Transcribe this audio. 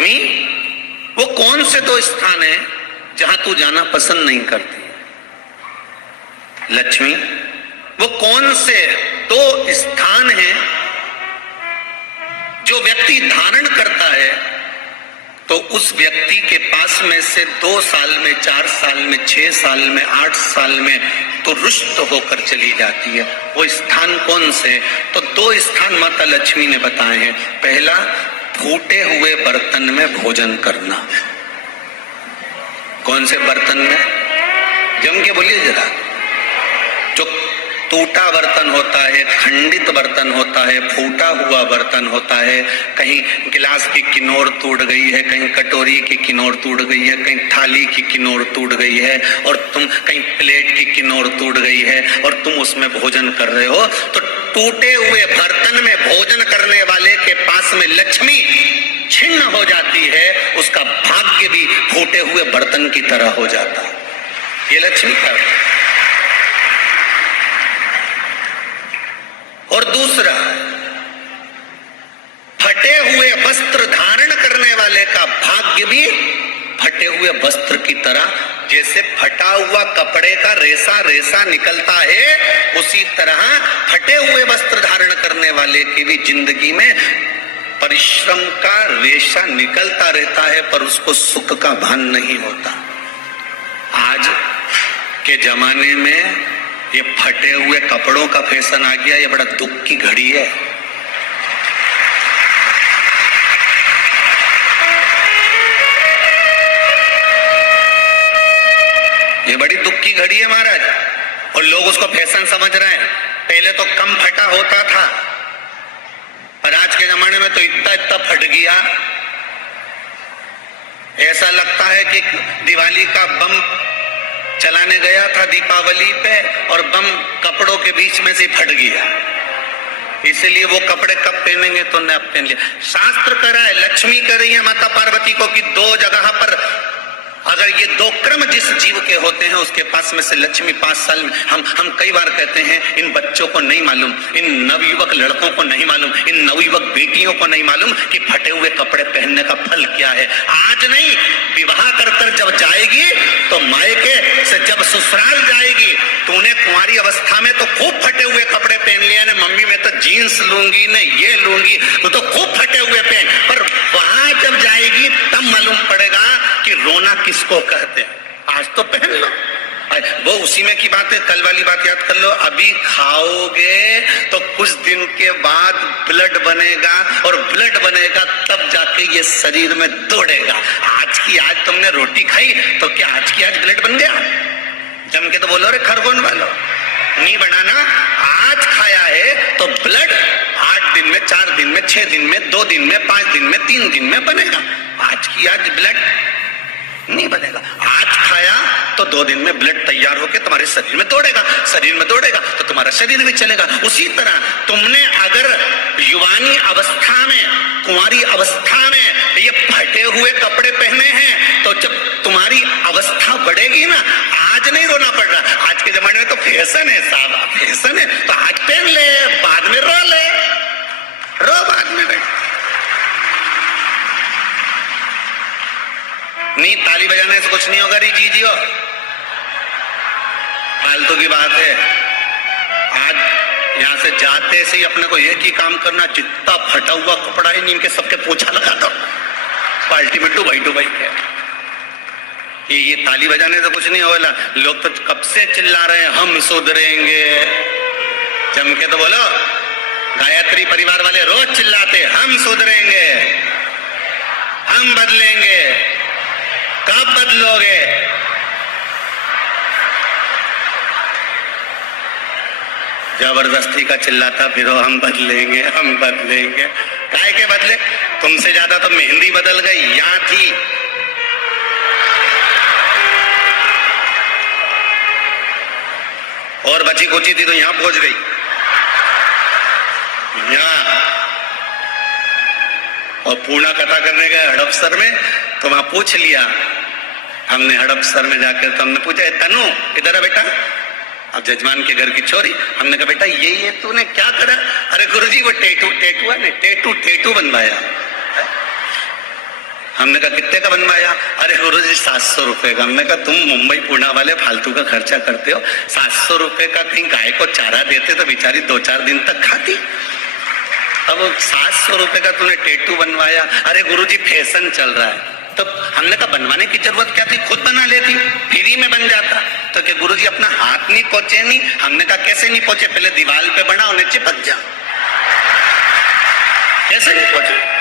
लक्ष्मी, वो कौन से दो स्थान है जहां तू जाना पसंद नहीं करती? लक्ष्मी, वो कौन से दो स्थान हैं जो व्यक्ति धारण करता है तो उस व्यक्ति के पास में से 2 साल में, 4 साल में, 6 साल में, 8 साल में तो रुष्ट होकर चली जाती है? वो स्थान कौन से? तो 2 स्थान माता लक्ष्मी ने बताए हैं। पहला, फूटे हुए बर्तन में भोजन करना। कौन से बर्तन में? जम के बोलिए जरा। जो टूटा बर्तन होता है, खंडित बर्तन होता है, फूटा हुआ बर्तन होता है, कहीं गिलास की किनोर टूट गई है, कहीं कटोरी की किनोर टूट गई है, कहीं थाली की किनोर टूट गई है, और तुम कहीं प्लेट की किनोर टूट गई है और तुम उसमें भोजन कर रहे हो, तो टूटे हुए बर्तन में भोजन करने वाले के पास में लक्ष्मी छिन्न हो जाती है, उसका भाग्य भी फूटे हुए बर्तन की तरह हो जाता है। ये लक्ष्मी का। और दूसरा, फटे हुए वस्त्र धारण करने वाले का भाग्य भी फटे हुए वस्त्र की तरह, जैसे फटा हुआ कपड़े का रेसा रेसा निकलता है, उसी तरह फटे हुए वस्त्र धारण करने वाले की भी जिंदगी में परिश्रम का रेशा निकलता रहता है, पर उसको सुख का भान नहीं होता। आज के जमाने में ये फटे हुए कपड़ों का फैशन आ गया, ये बड़ा दुख की घड़ी है। ये बड़ी दुख की घड़ी है महाराज, और लोग उसको फैशन समझ रहे हैं। पहले तो कम फटा होता था, पर आज के जमाने में तो इतना इतना फट गया, ऐसा लगता है कि दिवाली का बम चलाने गया था दीपावली पे और बम कपड़ों के बीच में से फट गया। इसलिए वो कपड़े कब पहनेंगे तो न पहन लिया। शास्त्र कह रहा है, लक्ष्मी कह रही है माता पार्वती को कि 2 जगह पर अगर ये 2 क्रम जिस जीव के होते हैं उसके पास में से लक्ष्मी 5 साल में, हम कई बार कहते हैं इन बच्चों को नहीं मालूम, इन नवयुवक लड़कों को नहीं मालूम, इन नवयुवक बेटियों को नहीं मालूम कि फटे हुए कपड़े पहनने का फल क्या है। आज नहीं, विवाह कर जब जाएगी तो मायके से जब ससुराल जाएगी, तूने कुंवारी अवस्था में तो खूब फटे हुए कपड़े पहन लिया ना, मम्मी मैं तो जीन्स लूंगी न ये लूंगी, तो खूब फटे हुए पहन, पर वहां जब जाएगी तब मालूम पड़ेगा कि रोना किसको कहते हैं। आज तो पहन लो, वो उसी में की बात है। कल वाली बात याद कर लो, अभी खाओगे तो कुछ दिन के बाद ब्लड बनेगा, और ब्लड बनेगा तब जाके ये शरीर में दौड़ेगा। आज की आज तुमने रोटी खाई तो क्या आज की आज ब्लड बन गया? जम के तो बोलो रे खरगोन वालों, नहीं बनाना। आज खाया है तो ब्लड 8 दिन में, 4 दिन में, 6 दिन में, 2 दिन में, 5 दिन में, 3 दिन में बनेगा। आज की आज ब्लड नहीं बनेगा। आज खाया तो 2 दिन में ब्लड तैयार होकर तुम्हारे शरीर में दौड़ेगा, शरीर में दौड़ेगा तो तुम्हारा शरीर भी चलेगा। उसी तरह तुमने अगर युवानी अवस्था में, कुंवारी अवस्था में ये फटे हुए कपड़े पहने हैं, तो जब तुम्हारी अवस्था बढ़ेगी ना, आज नहीं रोना पड़ रहा। आज के जमाने में तो फैशन है साहब, फैशन है तो आज पहन ले, बाद में रो ले, रो बाद में बैठ। नहीं, ताली बजाने से कुछ नहीं होगा री जीजियो, फालतू की बात है। आज यहां से जाते से ही अपने को एक ही काम करना, जितना फटा हुआ कपड़ा है नीम के सबके पोछा लगा दो, पार्टी में डुबाई के। ये ताली बजाने से कुछ नहीं होगा। लोग तो कब से चिल्ला रहे हैं हम सुधरेंगे, जम के तो बोलो। गायत्री परिवार वाले रोज चिल्लाते हम सुधरेंगे, हम बदलेंगे। कब बदलोगे? जबरदस्ती का चिल्लाता फिरो हम बदलेंगे, हम बदलेंगे। काहे के बदले? तुमसे ज्यादा तो मेहंदी बदल गई, यहां थी। और बची कुची थी तो यहां पहुंच गई। यहां और पूर्णा कथा करने गए हड़पसर में, तो वहां पूछ लिया हमने हड़पसर में जाकर, तो हमने पूछा तनु इधर है बेटा, अब जजमान के घर की छोरी। हमने कहा बेटा ये तूने क्या करा? अरे गुरुजी वो टेटू है ना, टेटू बनवाया। हमने कहा कितने का बनवाया? अरे गुरुजी 700 रुपए का। हमने कहा तुम मुंबई पुणे वाले फालतू का खर्चा करते हो, 700 रुपए का कहीं गाय को चारा देते तो बेचारी 2-4 दिन तक खाती। अब 700 रुपए का तूने टैटू बनवाया। अरे गुरुजी फैशन चल रहा है। तो हमने कहा बनवाने की जरूरत क्या थी, खुद बना लेती, फ्री में बन जाता। तो क्या गुरुजी अपना हाथ नहीं पहुंचे? नहीं। हमने कहा कैसे नहीं पहुंचे? पहले दीवार पे बनाओ, नीचे चिपक जा। कैसे नहीं पहुंचे?